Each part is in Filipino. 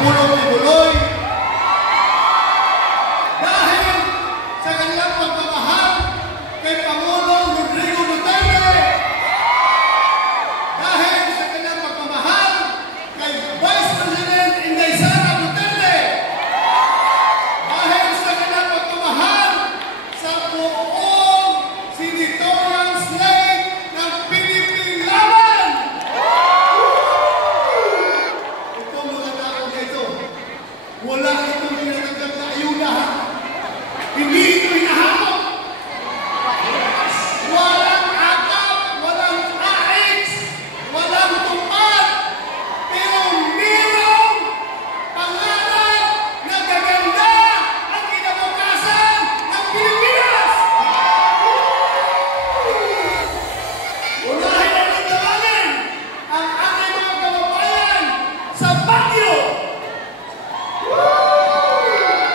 Pulong ni Buloy. Dahil sa kanilang pagmamahal kay Pangulong Rodrigo Duterte. Dahil sa kanilang pagmamahal kay Vice President Inday Sara Duterte. Dahil sa kanilang pagmamahal sa buong senatorial slate ng Philippine Laban. Itong mga tao na ito, wala itong tinatanggap na ayuda. Hindi ito hinahamon. Walang akap, walang AX, walang tupad. Pero mayroong pangarap na gaganda ang kinabukasan ng Pilipinas. Unahin natin tawagin ang ating mga kababayan sa Baguio.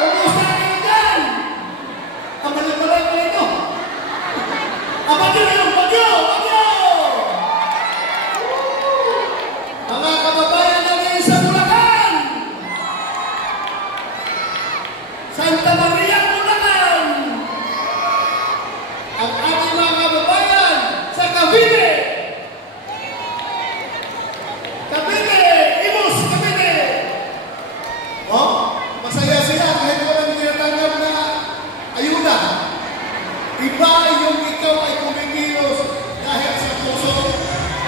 Kumusta kayo dyan? Ang malay-malay pa ito. Ang Baguio na yung Baguio! Baguio! Mga kababayan natin sa Bulacan! Santa Maria, Bulacan! Ang ating mga kababayan sa Cavite! Cavite! Imus, Cavite! Oh, masaya sila kahit walang tinatanggap na ayuda. Iba yung ikaw ay kumikilos dahil sa puso.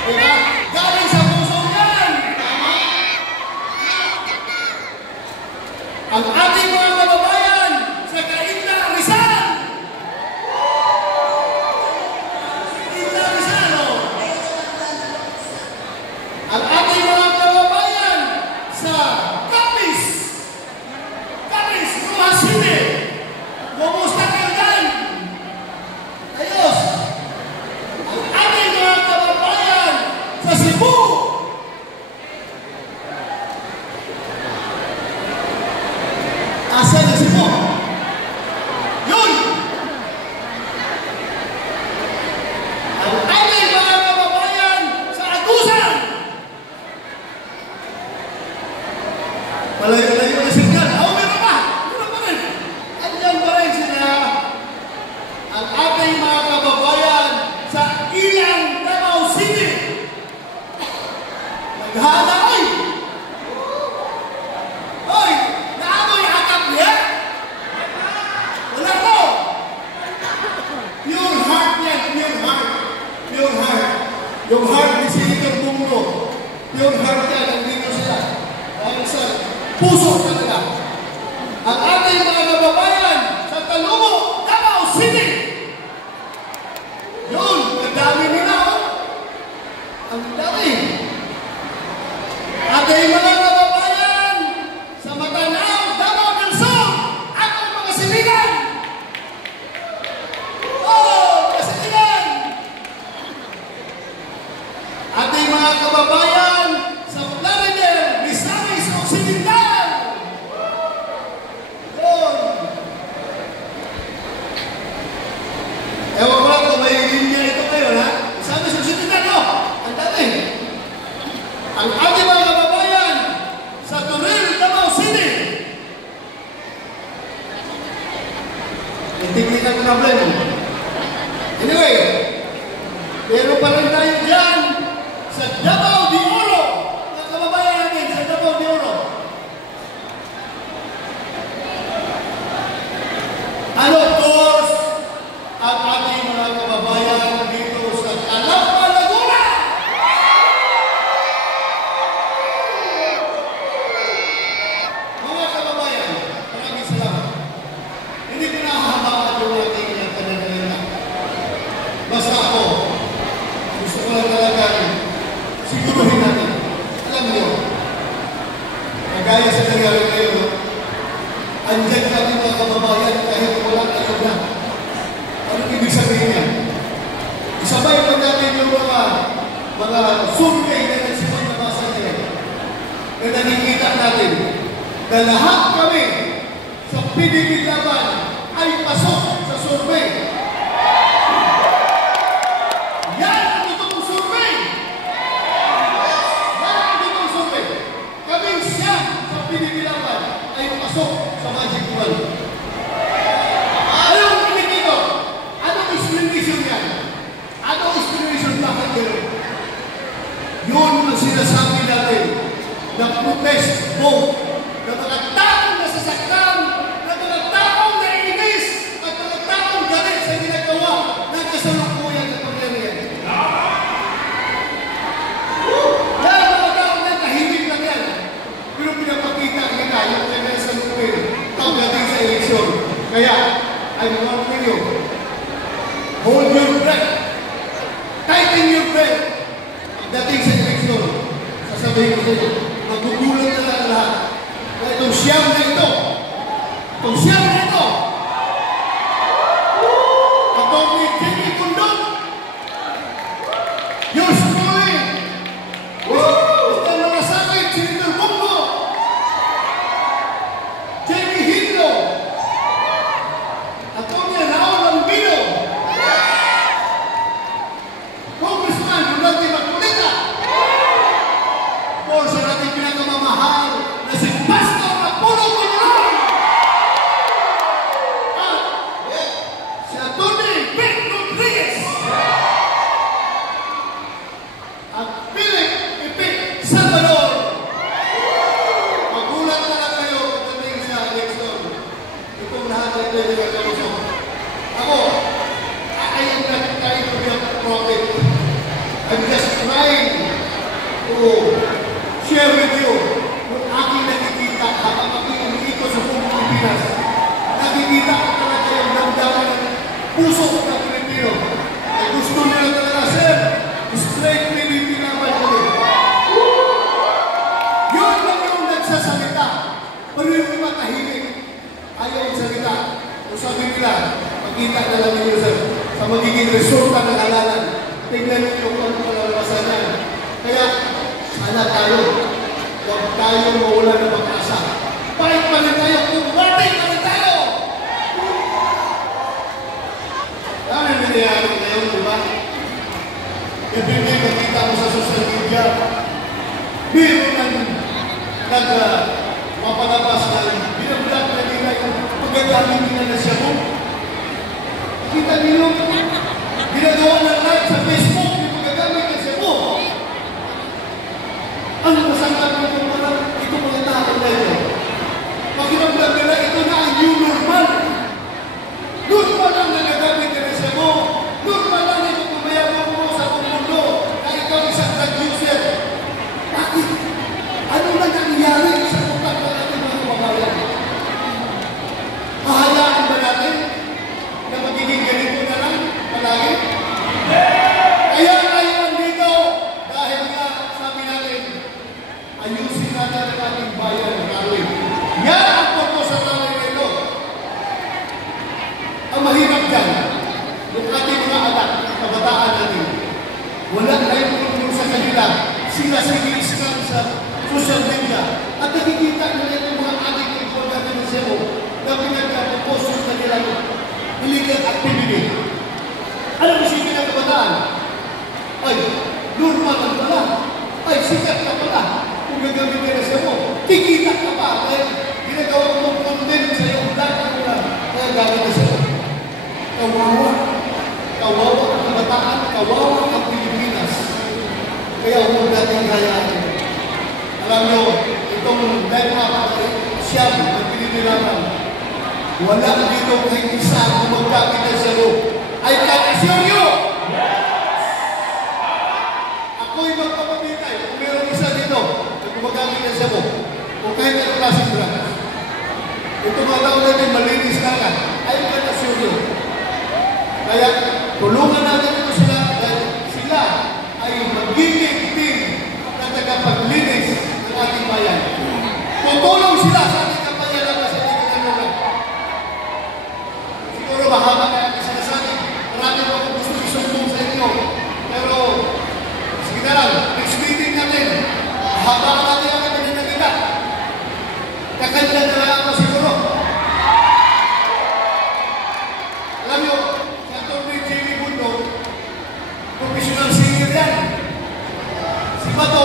Diba? Galing sa puso yan! Tama? Ang ating mga kababayan sa Cainta, Rizal! Cainta, Rizal, oh. Ang ating mga kababayan sa Capiz! Capiz, Rojas City! Kumusta kayo dyan? Ayos! Ang ating mga kababayan sa Cebu! Asan ang Cebu? Yun! Ang ating mga kababayan sa Agusan! Malayo-layo na signal. Oh, meron pa! Meron pa rin! Andyan pa rin sila. Ang ating mga kababayan sa Ilang, Davao City. Naghana, oy! Oy! Naamoy akap niya? Wala ko! Pure heart yan, pure heart. Pure heart. Yung heart ni Senator Bungo. Pure heart yan, nandito sila. Dahil sa puso talaga. Ang ating mga kababayan sa Talubo, Davao City. Yun, ang dami nila, oh. Ang dami. Ating mga kababayan sa Matanao, Davao del Sur, at ang mga siligan. Oh, mga siligan. Ating mga kababayan sa Plaridel, Misamis Occidental. Yun. Ewan ko lang kung may linya ito ngayon, ha? Misamis Occidental, oh. Ang dami. Ang ating mga kababayan sa Toril, Davao City. Technical problem. Anyway, pero pa rin tayo dyan sa Davao de Oro. Mga kababayan natin sa Davao de Oro. Ano, of course, ang ating mga kababayan dito sa Calamba, Laguna. Mga kababayan, maraming salamat. Hindi ko nahahabaan yung ating kanina. Basta ako, gusto ko lang talaga siguruhin natin. Alam niyo, kagaya sa nangyari ngayon, andyan natin mga kababayan kahit wala kayo na. Ano ibig sabihin yan? Isabay pa natin yung mga survey na nagsimang nabasa niya na nakikita natin na lahat kami sa PDP Laban ay pasok sa survey. Yan ang totoong survey! Yan ang totoong survey! Kaming siya sa PDP am warning you. Hold your breath. Tighten your breath. Pagdating sa eleksyon, sasabihin ko sa inyo, magugulat na lang lahat. Na itong siyam na ito, Atty. Jimmy Condon, yours truly, Mr. Narasakit, Senator Bongo, Jamie Hidlo, Atty. Raul Lambino, Congressman Rodante Maculita, or sa ating pinakamamahal na si Pastor Apollo Colon, at si Atty. Ben Rodriguez, at Philip Ipit Salvador. Magulat na lang kayo pagdating sa eleksyon. Itong lahat ay pwede ka kausap. Ako, I am not trying to be a prophet. I'm just trying to share with you yung aking nakikita habang makikinig ko sa buong Pilipinas. Nakikita ko talaga yung damdaman ng puso ng Pilipino. Ay gusto nila talaga, sir, straight Pilipino naman kami. Yun lang yung nagsasalita. Pero yung iba tahimik, ayaw ang salita. Kung sabi nila, makita na lang ninyo, sir, sa magiging resulta ng halalan. Tingnan ninyo kung ano kalalabasan yan. Kaya, sana tayo, huwag tayong mawala ng pag-asa. Fight pa rin tayo, kumating pa rin tayo! Ano yung nangyayari ngayon, diba? Everyday makita mo sa social media, meron ng nagpapalabas ng binablock na nila yung pagkagamit nila na siya mo. Kita niyo, ginagawa ng live sa Facebook yung pagkagamit na siya mo. Ano masangkat mo kung parang ito mga tao na ito? Pakiramdam nila, ito na ang new normal. Normal ang nagagamit nila siya mo. Normal lang ito kung mayaman mo sa buong mundo na ikaw isang nag-user. Bakit? Ano na nangyari sa utak ng ating mga kababayan? Hahayaan ba natin na magiging ganito na lang palagi? Kaya tayo nandito dahil nga sabi natin, ayusin natin ang ating bayan ng rally. Yan ang purpose sa rally na ito. Ang mahirap dyan, yung ating mga anak, kabataan natin, wala tayong tulong sa kanila. Sila sige-iskan sa social media at nakikita nila yung mga ating organization na pinag-post sa nilang illegal activity. Ano ang isipin ng kabataan? Ay, normal ka pala. Ay, sikat ka pala. Kung gagamitin na siya mo, kikita ka pa. Kaya ginagawa mong content sa iyong data mo na kaya gamit na siya. Kawawa. Kawawa ang kabataan. Kawawa ang Pilipinas. Kaya huwag natin hayaan. Alam nyo, itong network siyam ang pininilaman. Wala dito kahit isa kung magkakit na siya mo. I can assure you! Ako'y magpapapitay kung mayroong isa dito na gumagamit na siya mo. Kung kahit ang klaseng drugs. Ito mga tao natin malinis na lang. I can assure you. Kaya tulungan natin ito sila dahil sila ay magiging team na tagapaglinis ng ating bayan. Tutulong sila sa ating kampanya lang sa ating kanila. Siguro mahaba kaya ang sinasabi. Marami po akong gusto isumbong sa inyo. Pero, sige na lang, next meeting natin. Mahaba ka natin ang pinagkakita. Kakalilan na lang ako siguro. Alam nyo, sa Atty. Jamie Condon, professional singer yan. Si Bato,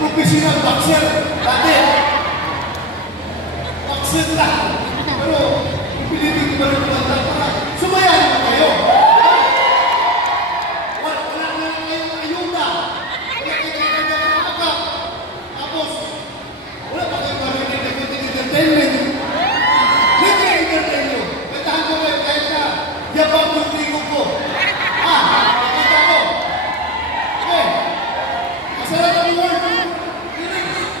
professional boxer. Dati, boxer lang. Pero, pilitin ko ba rin kumanta para sumayahin mo kayo? Wala na kayong ayuda. Wala kayong nagkakakak. Tapos, wala pa kayong marinig na kunting entertainment. Hindi kayo entertain nyo. Katahan ko kayo kahit na yabang mo